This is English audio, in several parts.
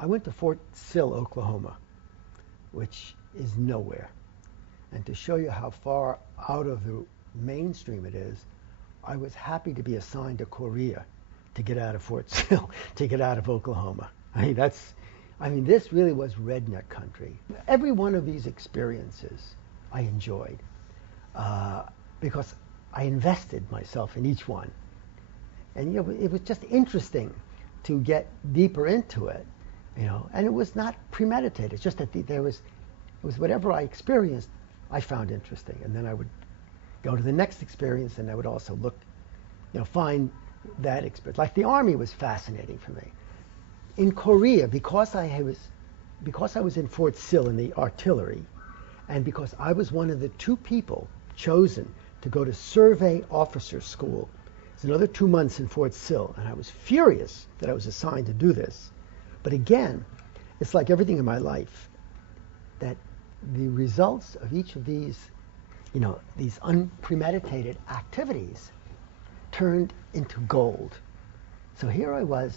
I went to Fort Sill, Oklahoma, which is nowhere. And to show you how far out of the mainstream it is, I was happy to be assigned to Korea to get out of Fort Sill, to get out of Oklahoma. This really was redneck country. Every one of these experiences I enjoyed because I invested myself in each one. And it was just interesting to get deeper into it, and it was not premeditated. It's just that it was whatever I experienced, I found interesting. And then I would go to the next experience, and I would also look, find that experience. Like the Army was fascinating for me. In Korea, because I was in Fort Sill in the artillery, and because I was one of the 2 people chosen to go to survey officer school, it's another 2 months in Fort Sill, and I was furious that I was assigned to do this. But again, it's like everything in my life, that the results of each of these, these unpremeditated activities turned into gold. So here I was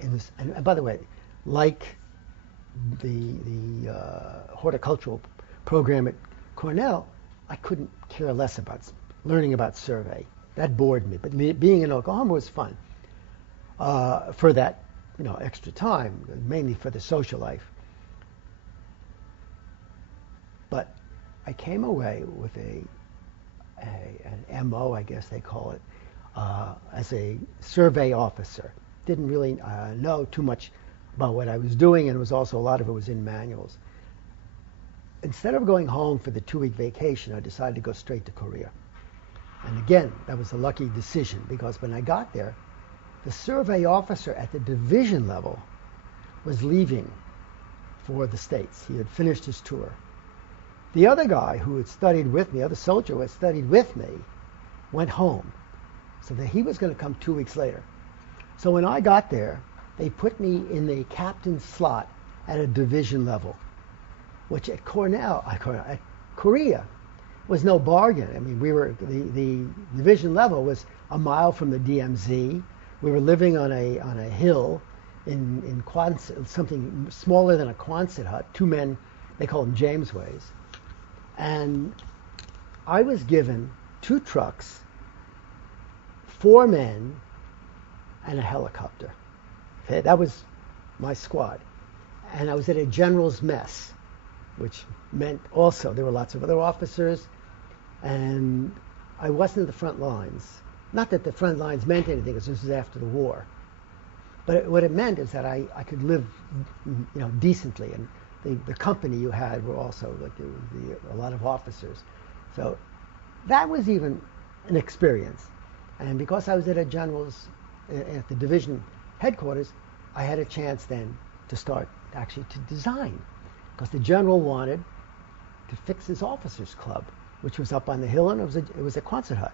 in this, and by the way, like the horticultural program at Cornell, I couldn't care less about learning about survey. That bored me. But being in Oklahoma was fun for that, extra time, mainly for the social life. But I came away with an MO, I guess they call it, as a survey officer. Didn't really know too much about what I was doing, and it was also, a lot of it was in manuals. Instead of going home for the 2-week vacation, I decided to go straight to Korea. And again, that was a lucky decision, because when I got there, the survey officer at the division level was leaving for the States. He had finished his tour. The other guy who had studied with me, the other soldier who had studied with me, went home. So that he was going to come 2 weeks later. So when I got there, they put me in the captain's slot at a division level, which at Korea was no bargain. I mean, the division level was a mile from the DMZ. We were living on a hill in Quonset, something smaller than a Quonset hut. 2 men, they call them Jamesways. And I was given 2 trucks, 4 men, and a helicopter. Okay, that was my squad. And I was at a general's mess, which meant also there were lots of other officers, and I wasn't at the front lines. Not that the front lines meant anything, because this was after the war. But what it meant is that I could live, decently, and the company you had were also like a lot of officers. So that was even an experience. And because I was at a general's, at the division headquarters, I had a chance then to start actually to design, because the general wanted to fix his officers' club, which was up on the hill, and it was a Quonset hut.